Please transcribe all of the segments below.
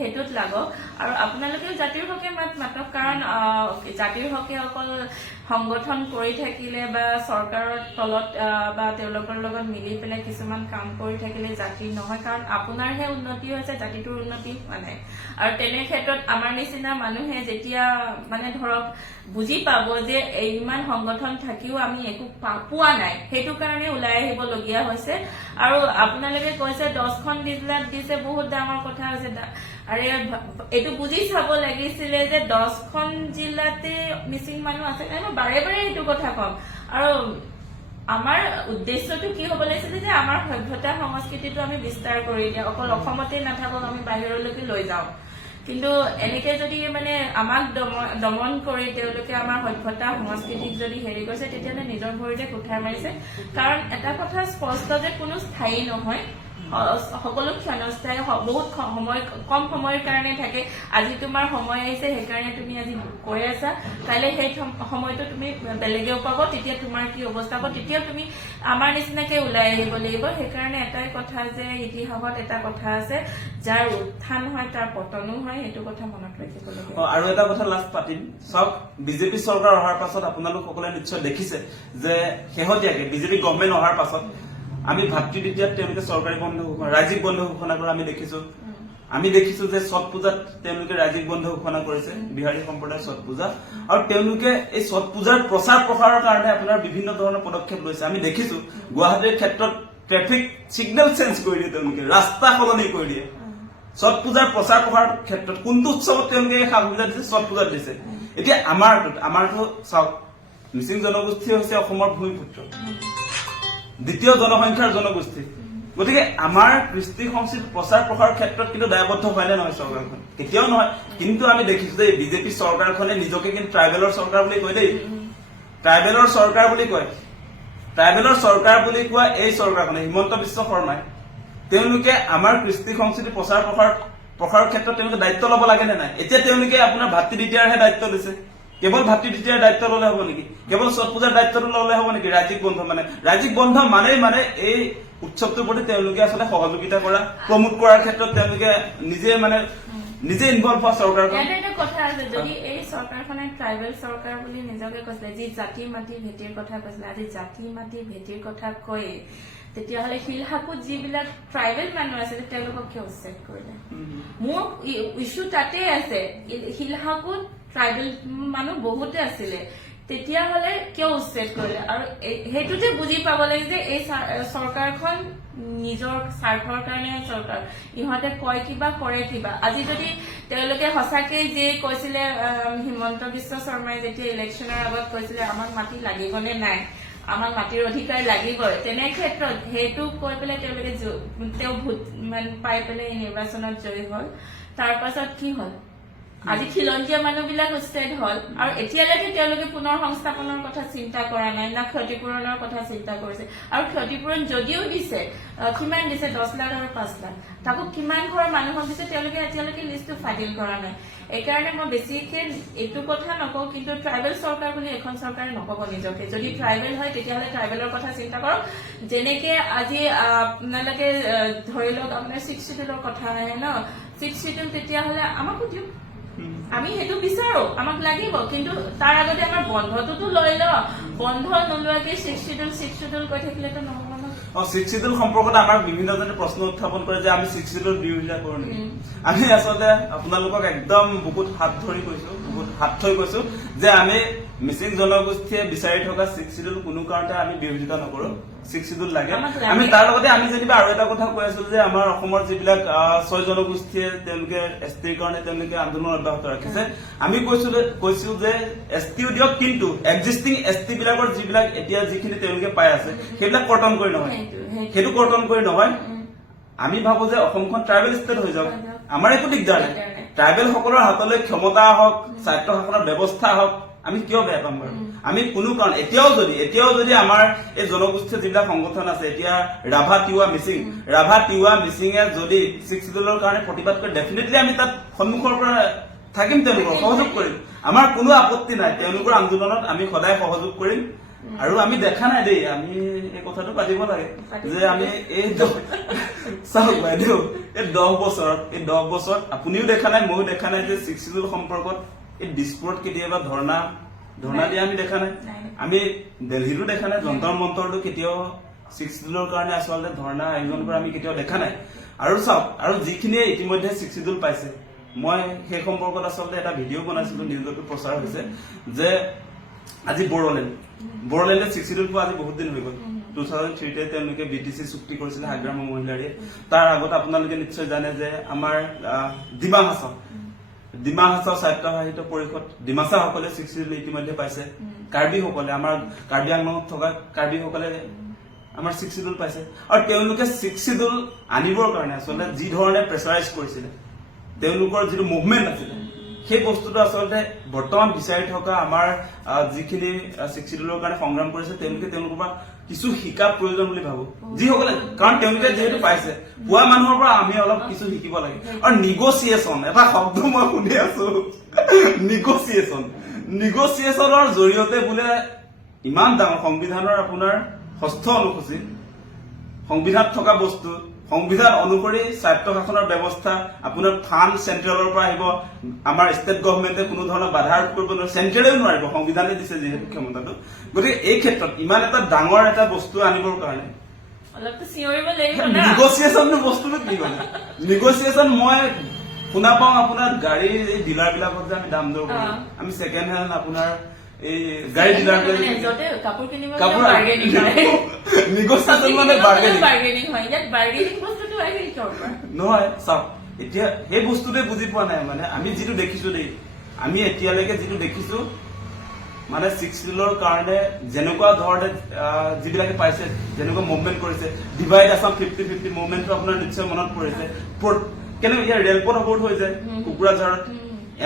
হেতুত লাগক আৰু আপোনালোকেও জাতিৰ হকে মাত মাতক কাৰণ জাতিৰ হকে অকল সংগঠন কৰি থাকিলে বা চৰকাৰৰ তলত বা তেওঁলোকৰ লগত মিলি পেলাই কিছুমান কাম কৰি থাকিলে জাতিৰ নহয় কাৰণ আপোনাৰহে উন্নতি হৈছে জাতিটোৰ উন্নতি হোৱা নাই আৰু তেনে ক্ষেত্ৰত আমাৰ নিচিনা মানুহে যেতিয়া মানে ধৰক বুজি পাব যে ইমান সংগঠন থাকিও আমি একো পোৱা নাই সেইটো কাৰণে ওলাই আহিবলগীয়া হৈছে আৰু আপোনালোকে কৈছে 10খন জিলাত দিছে বহুত ডাঙৰ কথা হৈছে আৰু এইটো বুজি চাব লাগিছিলে যে 10খন জিলাতে মিচিং মানুহ আছে মই বাৰে বাৰে এইটো কথা কম আৰু আমাৰ উদ্দেশ্যটো কি হ'ব লাগিছিলে যে আমাৰ সভ্যতা সংস্কৃতিটো আমি বিস্তাৰ কৰি দিয়া অকল অসমতে নাথাকক আমি বাহিৰলৈকে লৈ যাওঁ কিন্তু এনেকে যদি মানে আমাক দমন কৰি তেওঁলোকে আমাৰ সভ্যতা সংস্কৃতিক যদি হেৰি কৰিছে তেতিয়াহ'লে নিজৰ ভৰিতে কুঠাৰ মাৰিছে কাৰণ এটা কথা স্পষ্ট যে কোনো স্থায়ী নহয় সকলো ক্ষণস্থায়ী বহুত সময় কম সময়ৰ কাৰণে থাকে আজি তোমাৰ সময় আহিছে সেইকাৰণে তুমি আজি কৈ আছা কাইলৈ সেই সময়টো তুমি বেলেগেও পাব তেতিয়া তোমাৰ কি অৱস্থা হ'ব তেতিয়া তুমি আমাৰ নিচিনাকে ওলাই আহিব লাগিব সেইকাৰণে এটাই কথা যে ইতিহাসত এটা কথা আছে যাৰ উত্থান হয় তাৰ পতনো হয় সেইটো কথা মনত ৰাখিব লাগিব আৰু এটা কথা লাষ্ট পাতিম চাওক বিজেপি চৰকাৰ অহাৰ পাছত আপোনালোক সকলোৱে নিশ্চয় দেখিছে যে শেহতীয়াকে বিজেপি গভৰ্ণমেণ্ট অহাৰ পাছত আমি ভাতৃ দ্বিতীয়াত তেওঁলোকে চৰকাৰী বন্ধ ৰাজ্যিক বন্ধ ঘোষণা কৰা আমি দেখিছো যে ছট পূজাত তেওঁলোকে ৰাজ্যিক বন্ধ ঘোষণা কৰিছে বিহাৰী সম্প্ৰদায়ৰ ছট পূজা আৰু তেওঁলোকে এই ছট পূজাৰ প্ৰচাৰ প্ৰসাৰৰ কাৰণে আপোনাৰ বিভিন্ন ধৰণৰ পদক্ষেপ লৈছে আমি দেখিছো গুৱাহাটীৰ ক্ষেত্ৰত ট্ৰেফিক সিগনেল চেঞ্জ কৰি দিয়ে তেওঁলোকে ৰাস্তা সলনি কৰি দিয়ে ছট পূজাৰ প্ৰচাৰ প্ৰসাৰৰ ক্ষেত্ৰত কোনটো উৎসৱত তেওঁলোকে সা সুবিধা দিছে ছট পূজাত দিছে এতিয়া আমাৰটো চাওক মিচিং জনগোষ্ঠী হৈছে অসমৰ ভূমিপুত্ৰ দ্বিতীয় জনসংখ্যাৰ জনগোষ্ঠী গতিকে আমাৰ কৃষ্টি সংস্কৃতি প্ৰচাৰ প্ৰসাৰৰ ক্ষেত্ৰত কিন্তু দায়বদ্ধ হয় নে নহয় চৰকাৰখন কেতিয়াও নহয় কিন্তু আমি দেখিছো যে বিজেপি চৰকাৰখনে নিজকে কিন্তু ট্ৰাইবেলৰ চৰকাৰ বুলি কয় দেই ট্ৰাইবেলৰ চৰকাৰ বুলি কয় ট্ৰাইবেলৰ চৰকাৰ বুলি কোৱা এই চৰকাৰখনে হিমন্ত বিশ্ব শৰ্মাই তেওঁলোকে আমাৰ কৃষ্টি সংস্কৃতি প্ৰচাৰ প্ৰসাৰৰ ক্ষেত্ৰত তেওঁলোকে দায়িত্ব ল'ব লাগে নে নাই এতিয়া তেওঁলোকে আপোনাৰ ভাতৃ দ্বিতীয়াৰহে দায়িত্ব লৈছে কেৱল ভাতৃ দ্বিতীয়াৰ দায়িত্ব ললে হ'ব নেকি কেৱল ছট পূজাৰ দায়িত্বটো ললে হ'ব নেকি ৰাজ্যিক বন্ধ মানে এই উৎসৱটোৰ প্ৰতি তেওঁলোকে আচলতে সহযোগিতা কৰা প্ৰমোট কৰাৰ ক্ষেত্ৰত তেওঁলোকে নিজে ইনভলভ হোৱা চৰকাৰখন এটা কথা আছে যদি এই চৰকাৰখনে ট্ৰাইবেল চৰকাৰ বুলি নিজকে কৈছিলে যি জাতি মাটি ভেটিৰ কথা কৈছিলে আজি জাতি মাটি ভেটিৰ কথা কৈ তেতিয়াহ'লে শিলহাকুত যিবিলাক ট্ৰাইবেল মানুহ আছিলে তেওঁলোকক কিয় উচ্ছেদ কৰিলে মোৰ ইছ্যু তাতে আছে শিলহাকুত ট্ৰাইবেল মানুহ বহুতে আছিলে তেতিয়াহ'লে কিয় উচ্ছেদ কৰিলে আৰু সেইটোতে বুজি পাব লাগে যে এই চৰকাৰখন নিজৰ স্বাৰ্থৰ কাৰণে চৰকাৰ ইহঁতে কয় কিবা কৰে কিবা আজি যদি তেওঁলোকে সঁচাকে যে কৈছিলে হিমন্ত বিশ্ব শৰ্মাই যেতিয়া ইলেকশ্যনৰ আগত কৈছিলে আমাক মাটি লাগিবনে নাই আমাক মাটিৰ অধিকাৰ লাগিবই তেনে ক্ষেত্ৰত সেইটো কৈ পেলাই তেওঁলোকে তেওঁ ভোট পাই পেলাই নিৰ্বাচনত জয়ী হল তাৰ পাছত কি হল আজি খিলঞ্জীয়া মানুহবিলাক উচ্ছেদ হল আৰু এতিয়ালৈকে তেওঁলোকে পুনৰ সংস্থাপনৰ কথা চিন্তা কৰা নাই না ক্ষতিপূৰণৰ কথা চিন্তা কৰিছে আৰু ক্ষতিপূৰণ যদিও দিছে কিমান দিছে 10 লাখ আৰু 5 লাখ তাকো কিমান ঘৰৰ মানুহক দিছে তেওঁলোকে এতিয়ালৈকে লিষ্টটো ফাইল কৰা নাই এইকাৰণে মই বেছিকে এইটো কথা নকওঁ কিন্তু ট্ৰাইবেল চৰকাৰ বুলি এখন চৰকাৰে নকব নিজকে যদি ট্ৰাইবেল হয় তেতিয়াহ'লে ট্ৰাইবেলৰ কথা চিন্তা কৰক যেনেকে আজি আপোনালোকে ধৰি লওক আপোনাৰ 6 শিডিউলৰ কথা আহে ন 6 শিডিউল তেতিয়াহ'লে আমাকো দিয়ক আমি সেইটো বিচাৰো আমাক লাগিব কিন্তু তাৰ আগতে আমাৰ বন্ধটোতো লৈ লওঁ বন্ধ নোলোৱাকে 6 শিডিউল কৈ থাকিলেতো নহব ন 6 শিডিউল সম্পৰ্কত আমাৰ বিভিন্নজনে প্ৰশ্ন উত্থাপন কৰে যে আমি 6 শিডিউল বিৰোধিতা কৰো নেকি আমি আচলতে আপোনালোকক একদম বহুত হাত থৈ কৈছো যে আমি মিচিং জনগোষ্ঠীয়ে বিচাৰি থকা 6 শিডিউল কোনো কাৰণতে আমি বিৰোধিতা নকৰো 6 শিডিউল লাগে আমি তাৰ লগতে আমি যেনিবা আৰু এটা কথা কৈ আছো যে আমাৰ অসমৰ যিবিলাক 6 জনগোষ্ঠীয়ে তেওঁলোকে এছটিৰ কাৰণে তেওঁলোকে আন্দোলন অব্যাহত ৰাখিছে আমি কৈছো যে এছটিও দিয়ক কিন্তু এক্সিষ্টিং এছটি বিলাকৰ যিবিলাক এতিয়া যিখিনি তেওঁলোকে পাই আছে সেইবিলাক কৰ্তন কৰি নহয় আমি ভাবো যে অসমখন ট্ৰাইবেল ষ্টেট হৈ যাওক আমাৰ একো দিগদাৰ নাই ট্ৰাইবেল সকলৰ হাতলৈ ক্ষমতা হওক স্বায়ত্ব শাসনৰ ব্যৱস্থা হওক আমি কিয় বেয়া পাম বাৰু আমি কোনো কাৰণ এতিয়াও যদি আমাৰ এই জনগোষ্ঠীৰ যিবিলাক সংগঠন আছে এতিয়া ৰাভা তিৱা মিচিঙে যদি 6 শিডিউলৰ কাৰণে প্ৰতিবাদ কৰে ডেফিনেটলি আমি তাত সন্মুখৰ পৰা থাকিম তেওঁলোকক সহযোগ কৰিম আমাৰ কোনো আপত্তি নাই তেওঁলোকৰ আন্দোলনত আমি সদায় সহযোগ কৰিম আৰু আমি দেখা নাই দেই আমি এই কথাটো পাতিব লাগে যে আমি এই চাওক বাইদেউ, এই 10 বছৰত আপুনিও দেখা নাই, ময়ো দেখা নাই যে 6 শিডিউল সম্পৰ্কত এই দিছপুৰত কেতিয়াবা ধৰ্ণা দিয়া আমি দেখা নাই। আমি দিল্লীতো দেখা নাই, যন্তৰ মন্তৰতো কেতিয়াও 6 শিডিউলৰ কাৰণে আচলতে ধৰ্ণা আয়োজন কৰা আমি কেতিয়াও দেখা নাই। আৰু চাওক, আৰু যিখিনিয়ে ইতিমধ্যে 6 শিডিউল পাইছে, মই সেই সম্পৰ্কত আচলতে এটা ভিডিঅ' বনাইছিলো, নিউজতো প্ৰচাৰ হৈছে যে আজি বড়োলেণ্ডে 6 শিডিউল পোৱা আজি বহুত দিন হৈ গ'ল। 2003 তেওঁলোকে BTC চুক্তি কৰিছিলে হাগ্ৰাম মহিলাৰীয়ে। তাৰ আগত আপোনালোকে নিশ্চয় জানে যে আমাৰ ডিমা হাছাও স্বায়ত্তশাসিত পৰিষদ ডিমাছাসকলে 6 শিডিউল ইতিমধ্যে পাইছে। কাৰ্বিসকলে, আমাৰ কাৰ্বি আংলঙত থকা কাৰ্বিসকলে আমাৰ 6 শিডিউল পাইছে। আৰু তেওঁলোকে 6 শিডিউল আনিবৰ কাৰণে আচলতে যি ধৰণে প্ৰেচাৰাইজ কৰিছিলে, তেওঁলোকৰ যিটো মুভমেণ্ট আছিলে, সেই বস্তুটো আচলতে বৰ্তমান বিচাৰি থকা আমাৰ যিখিনি 6 শিডিউলৰ কাৰণে সংগ্ৰাম কৰিছে, তেওঁলোকৰ পৰা কিছু শিকা প্ৰয়োজন বুলি ভাবো। যিসকলে, কাৰণ তেওঁলোকে যিহেতু পাইছে, পোৱা মানুহৰ পৰা আমি অলপ কিছু শিকিব লাগে। আৰু নিগচিয়েচন, এটা শব্দ মই শুনি আছো, নিগচিয়েচনৰ জৰিয়তে বোলে ইমান ডাঙৰ সংবিধানৰ আপোনাৰ 6ষ্ঠ অনুসূচী, সংবিধানত থকা বস্তু, সংবিধান অনুসৰি স্বায়ত্তশাসনৰ ব্যৱস্থা, আপোনাৰ ফাণ্ড চেন্ট্ৰেলৰ পৰা আহিব, আমাৰ ষ্টেট গভৰ্ণমেণ্টে কোনো ধৰণৰ বাধা আৰোপ কৰিব নোৱাৰে, চেন্ট্ৰেলেও নোৱাৰিব, সংবিধানে দিছে যিহেতু ক্ষমতাটো। গতিকে এই ক্ষেত্ৰত ইমান এটা ডাঙৰ এটা বস্তু আনিবৰ কাৰণে নিগচিয়েচন বস্তুটো কি মানে? নিগচিয়েচন মই শুনা পাওঁ আপোনাৰ গাড়ীৰ এই ডিলাৰ বিলাকত যে আমি দাম দৰ কৰো, আমি ছেকেণ্ড হেণ্ড আপোনাৰ এই গাড়ী ডিলাৰ নহয়। চাওক, এতিয়া সেই বস্তুটোৱে বুজি পোৱা নাই। মানে আমি যিটো দেখিছো দেই, আমি এতিয়ালৈকে যিটো দেখিছো, মানে 6 শিডিউলৰ কাৰণে যেনেকুৱা ধৰণে যিবিলাকে পাইছে, যেনেকুৱা মুভমেণ্ট কৰিছে, ডিভাইড আছাম 50-50 মুভমেণ্টটো আপোনাৰ নিশ্চয় মনত পৰিছে। কেনেকৈ ইয়াৰ ৰেলপথ অৱৰোধ হৈ যায় কোকৰাঝাৰত,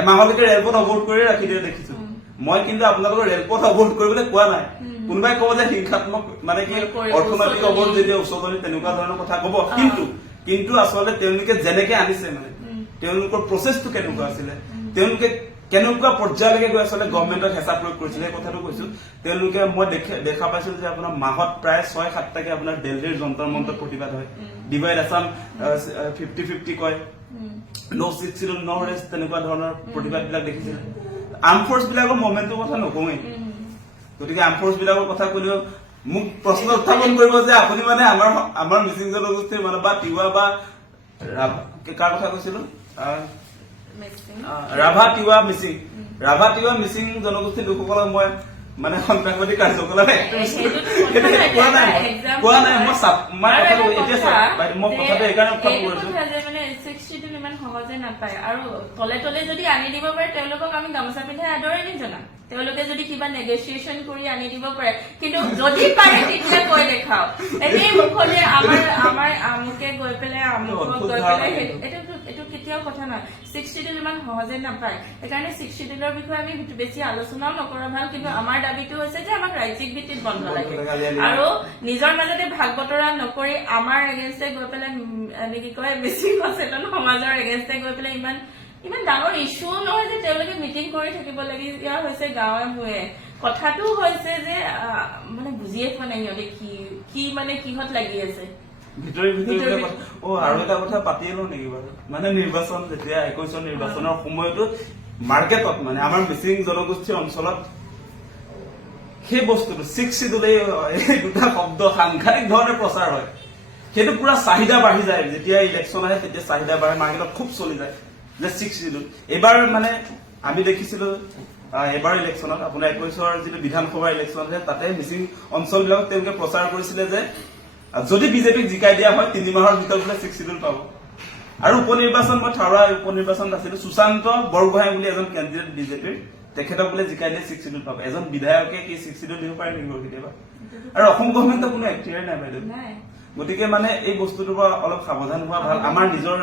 এমাহলৈকে ৰেলপথ অৱৰোধ কৰি ৰাখি দিয়া দেখিছো। মই কিন্তু আপোনালোকৰ ৰেলপথ অৱৰোধ কৰিবলৈ কোৱা নাই। কোনোবাই কব যে হিংসাত্মক, মানে কি অৰ্থনৈতিক অৱৰোধ যেতিয়া উচতনি, তেনেকুৱা ধৰণৰ কথা কব। কিন্তু আচলতে তেওঁলোকে যেনেকে আনিছে, মানে তেওঁলোকৰ প্ৰচেছটো কেনেকুৱা আছিলে, তেওঁলোকে কেনেকুৱা পৰ্যায়লৈকে গৈ আচলতে গভৰ্ণমেণ্টক হেঁচা প্ৰয়োগ কৰিছিলে, সেই কথাটো কৈছো। তেওঁলোকে, মই দেখা পাইছো যে আপোনাৰ মাহত প্ৰায় 6-7টাকে আপোনাৰ দিল্লীৰ যন্তৰ মন্তৰ প্ৰতিবাদ হয়। ডিভাইড আছাম 50-50 কয়, ন' 6 শিডিউল ন' ৰেষ্ট, তেনেকুৱা ধৰণৰ প্ৰতিবাদ বিলাক দেখিছিলে। আৰ্ম ফৰ্চ বিলাকৰ মুভমেণ্টৰ কথা নকওঁৱেই। গতিকে আৰ্ম ফৰ্চ বিলাকৰ কথা কলেও মোক প্ৰশ্ন উত্থাপন কৰিব যে আপুনি মানে আমাৰ মিচিং জনগোষ্ঠীৰ মানে বা তিৱা বা কাৰ কথা কৈছিলো, ৰাভা তিৱা মিচিং জনগোষ্ঠীৰ লোকসকলক মই মানে সন্ত্ৰাসবাদী কাৰ্যকলাপ কোৱা নাই। মই কথাটো এইকাৰণে ইমান সহজে নাপায়। আৰু তলে তলে যদি আনি দিব পাৰে, তেওঁলোকক আমি গামোচা পিন্ধাই আদৰণি জনাম। তেওঁলোকে যদি কিবা নেগচিয়েচন কৰি আনি দিব পাৰে, কিন্তু যদি পাৰে তেতিয়া কৈ দেখাও। এনেই মুখতে আমাৰ আমুকে গৈ পেলাই এইটো কেতিয়াও কথা নহয়। 6 শিডিউল ইমান সহজে নাপায়। সেইকাৰণে 6 শিডিউলৰ বিষয়ে আমি বেছি আলোচনাও নকৰা ভাল। কিন্তু আমাৰ দাবীটো হৈছে যে আমাক ৰাজ্যিক ভিত্তিত বন্ধ লাগে, আৰু নিজৰ মাজতে ভাগ বতৰা নকৰি আমাৰ এগেইনষ্টে গৈ পেলাই কি কয়, মিচিং সচেতন সমাজৰ এগেইনষ্টে গৈ পেলাই ইমান ডাঙৰ ইছ্যু নহয় যে তেওঁলোকে মিটিং কৰি থাকিব লগীয়া হৈছে গাঁৱে ভূঞে। কথাটো হৈছে যে মানে বুজিয়ে পোৱা নাই সিহঁতে কি মানে কিহত লাগি আছে। ভিতৰি আৰু এটা কথা পাতিয়ে লওঁ নেকি বাৰু? মানে নিৰ্বাচন যেতিয়া 21 নিৰ্বাচনৰ সময়তো মাৰ্কেটত, মানে আমাৰ মিচিং জনগোষ্ঠীৰ অঞ্চলত সেই বস্তুটো 6 শিডিউল, এই দুটা শব্দ সাংঘাতিক ধৰণে প্ৰচাৰ হয়। সেইটো পুৰা চাহিদা বাঢ়ি যায়। যেতিয়া ইলেকশ্যন আহে তেতিয়া চাহিদা বাঢ়ে, মাৰ্কেটত খুব চলি যায় যে 6 শিডিউল। এইবাৰ মানে আমি দেখিছিলো, এইবাৰ ইলেকশ্যনত আপোনাৰ 21ৰ যিটো বিধানসভা ইলেকশ্যন আছে, তাতে মিচিং অঞ্চলবিলাকত তেওঁলোকে প্ৰচাৰ কৰিছিলে যে যদি বিজেপিক জিকাই দিয়া হয় 3 মাহৰ ভিতৰত বোলে 6 শিডিউল পাব। আৰু উপনিৰ্বাচন, মই থাৰুৱা উপনিৰ্বাচনত আছিলো, সুশান্ত বৰগোহাঁই বুলি এজন কেণ্ডিডেট বিজেপিৰ, তেখেতক বোলে জিকাই দিয়ে 6 শিডিউল পাব। এজন বিধায়কে কি 6 শিডিউল দিব পাৰে নেকি কেতিয়াবা? আৰু অসম গভৰ্ণমেণ্টৰ কোনো এক্টিয়াৰ নাই বাইদেউ। গতিকে মানে এই বস্তুটোৰ পৰা অলপ সাৱধান হোৱা ভাল। আমাৰ নিজৰ